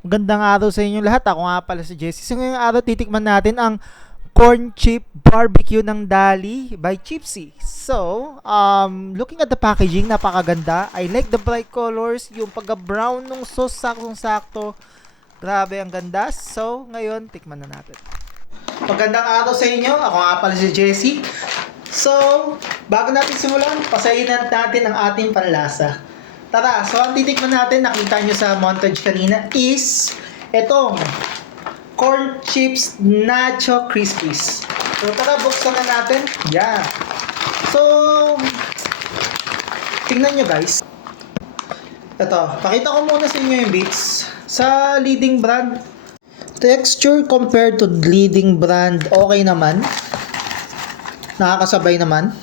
Magandang araw sa inyong lahat. Ako nga pala si Jesse. So ngayong araw titikman natin ang corn chip barbecue ng Dali by Chipsy. So, um, looking at the packaging, napakaganda. I like the bright colors, yung pagka-brown nung sauce saktong-sakto. Grabe, ang ganda. So, ngayon, tikman na natin. Magandang araw sa inyo. Ako nga pala si Jesse. So, bago natin simulan, pasayin natin ang ating panlasa. Tara, so ang titikman natin, nakita nyo sa montage kanina, is itong corn chips nacho crispies. So, tara, buksan na natin. Yeah. So, tingnan nyo guys. Ito, pakita ko muna sa inyo yung bits. Sa leading brand, texture compared to leading brand, okay naman. Nakakasabay naman.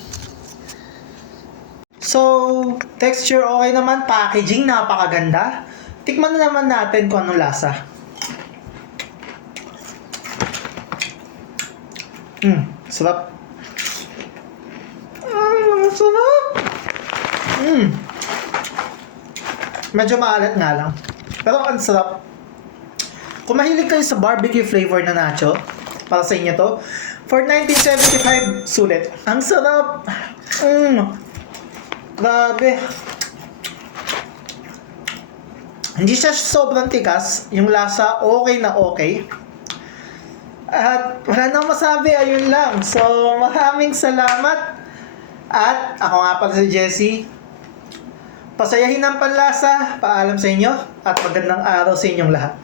So, texture okay naman, packaging napakaganda. Tikman na naman natin kung anong lasa. Mm, sarap. Mm, sarap. Mm. Medyo maalat nga lang. Pero ang sarap. Kung mahilig kayo sa barbecue flavor na nacho, para sa inyo to, for 1975, sulit. Ang sarap. Mm. Grabe. Hindi siya sobrang tikas. Yung lasa, okay na okay. At wala nang masabi, ayun lang. So, maraming salamat. At ako nga pala si Jesse. Pasayahin ng panlasa. Paalam sa inyo. At magandang araw sa inyong lahat.